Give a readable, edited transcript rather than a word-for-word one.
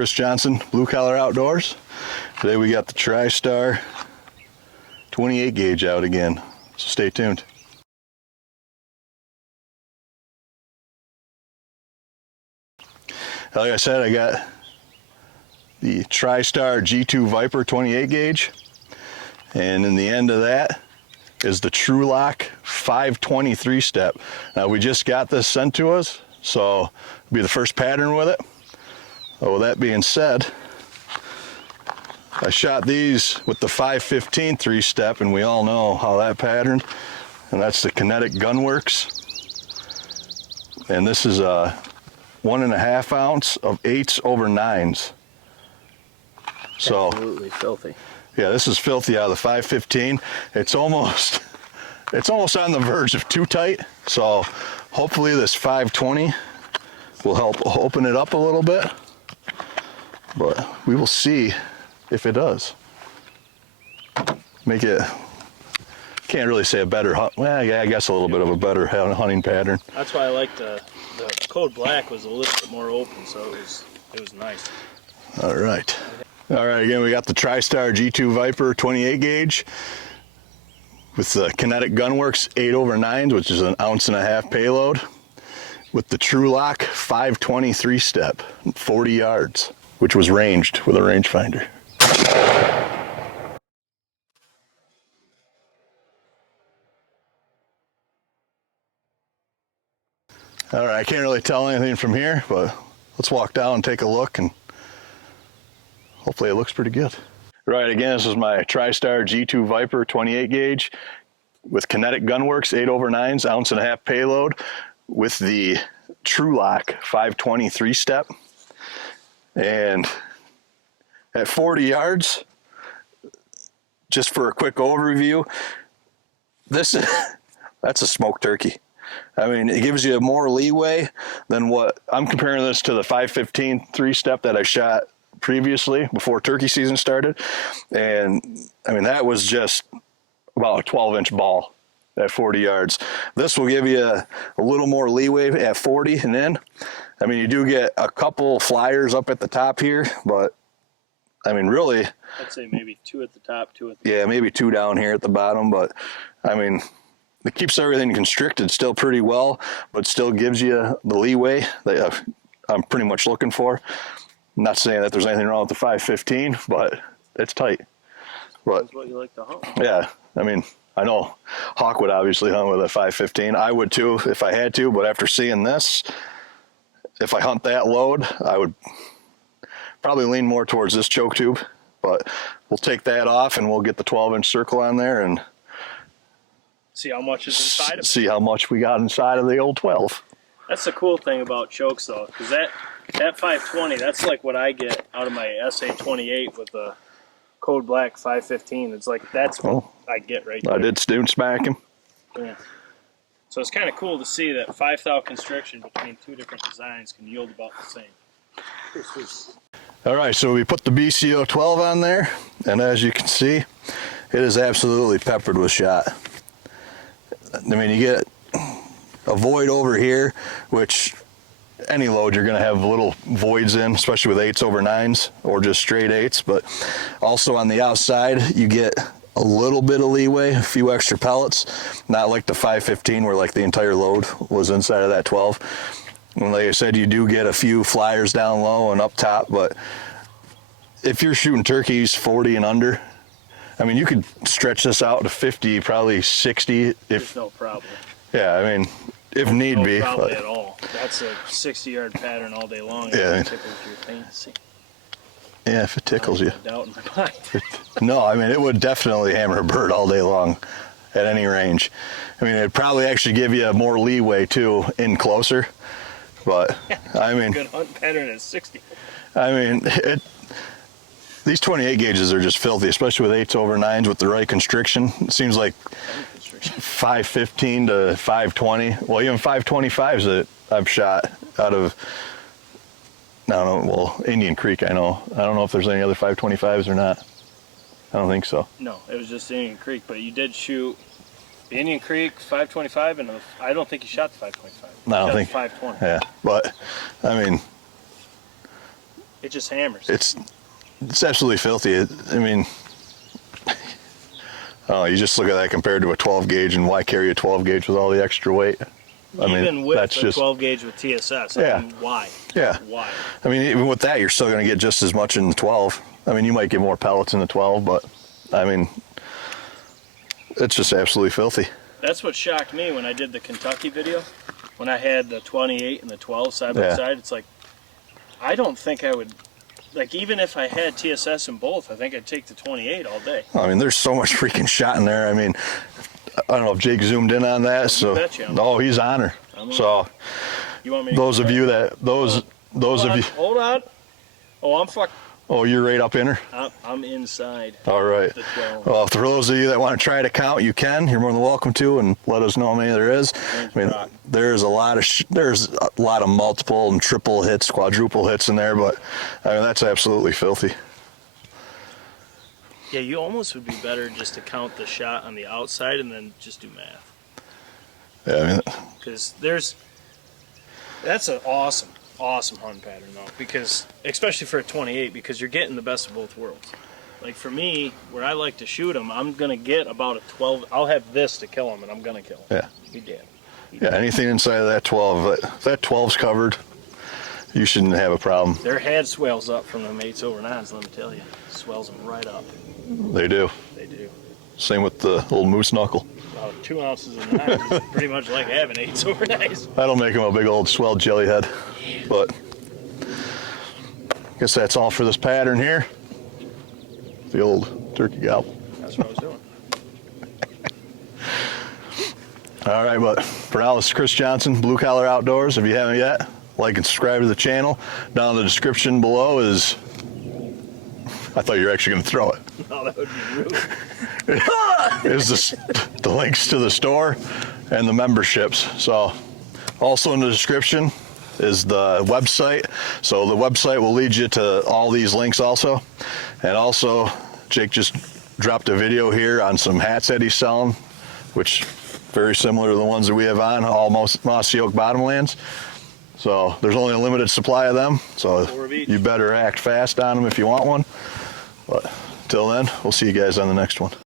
Chris Johnson, Blue Collar Outdoors. Today we got the TriStar 28 gauge out again, so stay tuned. Like I said, I got the TriStar G2 Viper 28 gauge, and in the end of that is the trulock 523 step. Now we just got this sent to us, so it'll be the first pattern with it. So with that being said, I shot these with the 515 3-step, and we all know how that patterned, and that's the Kinetic Gunwerks. And this is a 1.5 ounce of 8s over 9s. So absolutely filthy. Yeah, this is filthy out of the 515. It's almost on the verge of too tight. So hopefully this 520 will help open it up a little bit. But we will see if it does. Make it, can't really say a better hunt. Well, yeah, I guess a little bit of a better hunting pattern. That's why I like the code black was a little bit more open, so it was nice. All right. All right, again, we got the TriStar G2 Viper 28 gauge with the Kinetic Gunwerks 8 over 9s, which is an 1.5 ounce payload, with the trulock 520 3-step, 40 yards, which was ranged with a rangefinder. All right, I can't really tell anything from here, but let's walk down and take a look, and hopefully it looks pretty good. Right, again, this is my TriStar G2 Viper 28 gauge with Kinetic Gunwerks 8 over 9s, 1.5 ounce payload, with the trulock 520 3-step. And at 40 yards, just for a quick overview, that's a smoked turkey. I mean, it gives you more leeway than what I'm comparing this to the 515 3-step that I shot previously before turkey season started. And I mean, that was just about a 12-inch ball at 40 yards. This will give you a little more leeway at 40 and in. I mean, you do get a couple flyers up at the top here, but I mean, really, I'd say maybe 2 at the top, 2 at the yeah, maybe 2 down here at the bottom. But I mean, it keeps everything constricted still pretty well, but still gives you the leeway that I'm pretty much looking for. I'm not saying that there's anything wrong with the 515, but it's tight. But that's what you like to hunt. Yeah, I mean, I know Hawk would obviously hunt with a 515. I would too if I had to, but after seeing this, if I hunt that load, I would probably lean more towards this choke tube. But we'll take that off and we'll get the 12-inch circle on there and see how much is inside of it. See how much we got inside of the old 12. That's the cool thing about chokes, though, because that 520, that's like what I get out of my SA28 with the code black 515. It's like that's what I get right there. I did student smack him. Yeah. So it's kind of cool to see that 5 thou constriction between 2 different designs can yield about the same. All right, so we put the BCO 12 on there, and as you can see, it is absolutely peppered with shot. I mean, you get a void over here, which any load you're going to have little voids in, especially with 8s over 9s or just straight 8s. But also on the outside, you get a little bit of leeway, a few extra pellets, not like the 515 where like the entire load was inside of that 12. And like I said, you do get a few flyers down low and up top, but if you're shooting turkeys 40 and under, I mean, you could stretch this out to 50, probably 60. There's no problem. Yeah, I mean, if need no be. Probably at all. That's a 60-yard pattern all day long. Yeah. It tickles your fancy. Yeah, if it tickles you. Doubt in my mind. No, I mean, it would definitely hammer a bird all day long at any range. I mean, it'd probably actually give you more leeway too in closer. But I mean, good hunt pattern is 60. I mean, these 28 gauges are just filthy, especially with 8s over 9s with the right constriction. It seems like 515 to 520. Well, even 525s that I've shot out of, I don't know, well, Indian Creek, I know. I don't know if there's any other 525s or not. I don't think so. No, it was just Indian Creek, but you did shoot the Indian Creek 525, and I don't think you shot the 525. No, I don't think. 520. Yeah, but I mean, It just hammers. It's absolutely filthy. I mean, oh, you just look at that compared to a 12 gauge, and why carry a 12 gauge with all the extra weight? I Even mean, with that's the just 12 gauge with TSS, Yeah. I mean, why? Yeah. Why? I mean, even with that, you're still going to get just as much in the 12. I mean, you might get more pellets in the 12, but I mean, it's just absolutely filthy. That's what shocked me when I did the Kentucky video. When I had the 28 and the 12 side by Yeah. side, it's like, I don't think I would, like, even if I had TSS in both, I think I'd take the 28 all day. I mean, there's so much freaking shot in there. I mean, I don't know if Jake zoomed in on that. So, no, he's on her. So, You want me to those of you that those of you. Hold on. Oh, I'm fucked. Oh, you're right up in her. I'm inside. All right. The 12. Well, for those of you that want to try to count, you can. You're more than welcome to, and let us know how many there is. I mean, there's a lot of multiple and triple hits, quadruple hits in there, but I mean that's absolutely filthy. Yeah, you almost would be better just to count the shot on the outside and then just do math. Yeah, I mean, Because that's an awesome hunting pattern though. Because especially for a 28, because you're getting the best of both worlds. Like for me, where I like to shoot them, I'm gonna get about a 12. I'll have this to kill them, and I'm gonna kill them. Yeah. Be dead. Yeah, anything inside of that 12, if that 12's covered, you shouldn't have a problem. Their head swells up from them 8s over 9s. Let me tell you, swells them right up. They do. They do. Same with the old moose knuckle. About 2 ounces of 9s is pretty much like having 8s over 9s. That'll make him a big old swelled jelly head. But I guess that's all for this pattern here. The old turkey gobble. That's what I was doing. All right, but for now, this is Chris Johnson, Blue Collar Outdoors. If you haven't yet, like and subscribe to the channel. Down in the description below is, I thought you were actually going to throw it. No, that would be rude. Is the links to the store and the memberships. So also in the description is the website. So the website will lead you to all these links also. And also, Jake just dropped a video here on some hats that he's selling, which very similar to the ones that we have on, all mossy oak bottomlands. So there's only a limited supply of them, so you better act fast on them if you want one. But till then, we'll see you guys on the next one.